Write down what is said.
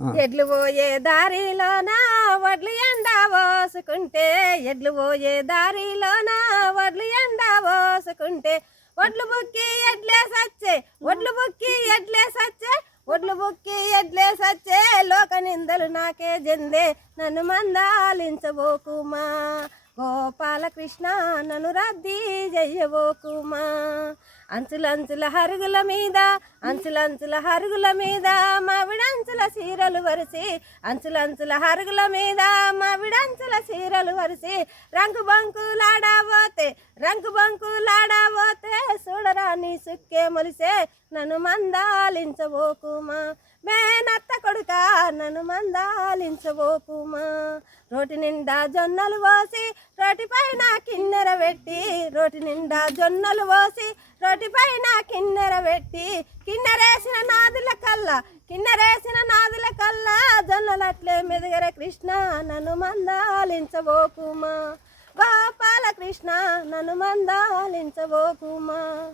ఎడ్లు పోయే దారిలోన వడ్లు ఎండ పోసుకుంటే, ఎడ్లు పోయే దారిలోన వడ్లు ఎండ పోసుకుంటే, వడ్లు బుక్కి ఎడ్లే సచ్చే, వడ్లు బుక్కి ఎడ్లే సచ్చే, వడ్లు బుక్కి ఎడ్లే సచ్చే, లోక నిందలు నాకే జందే, నన్ను మందాలించబోకుమా గోపాలకృష్ణ, నన్ను రద్దీ చెయ్యబోకుమా. అంచులంచుల హరుగుల మీద, అంచులంచుల హరుగుల మీద మావిడంచుల సీరలు వరిసి, అంచులంచుల హరుగుల మీద మావిడంచుల సీరలు వరిసి, రంగు బంకులాడబోతే, రంగు బంకులాడబోతే, చూడరాని సుక్కే మొలిసే, నన్ను మందాలించబోకుమా. మేనత్త కొడుక, నన్ను మందాలించబోకుమా. రోటి నిండా జొన్నలు పోసి, రోటి పైన కిన్నెర పెట్టి, రోటి నిండా జొన్నలు పోసి, రోటి పైన కిన్నెర పెట్టి, కిన్నెరేసిన నాదుల కల్లా, కిన్నెరేసిన నాదుల కల్లా, జొన్నలట్లే మెదగర కృష్ణ, నన్ను మందాలించబోకుమా. గోపాలకృష్ణ, నన్ను మందాలించబోకుమా.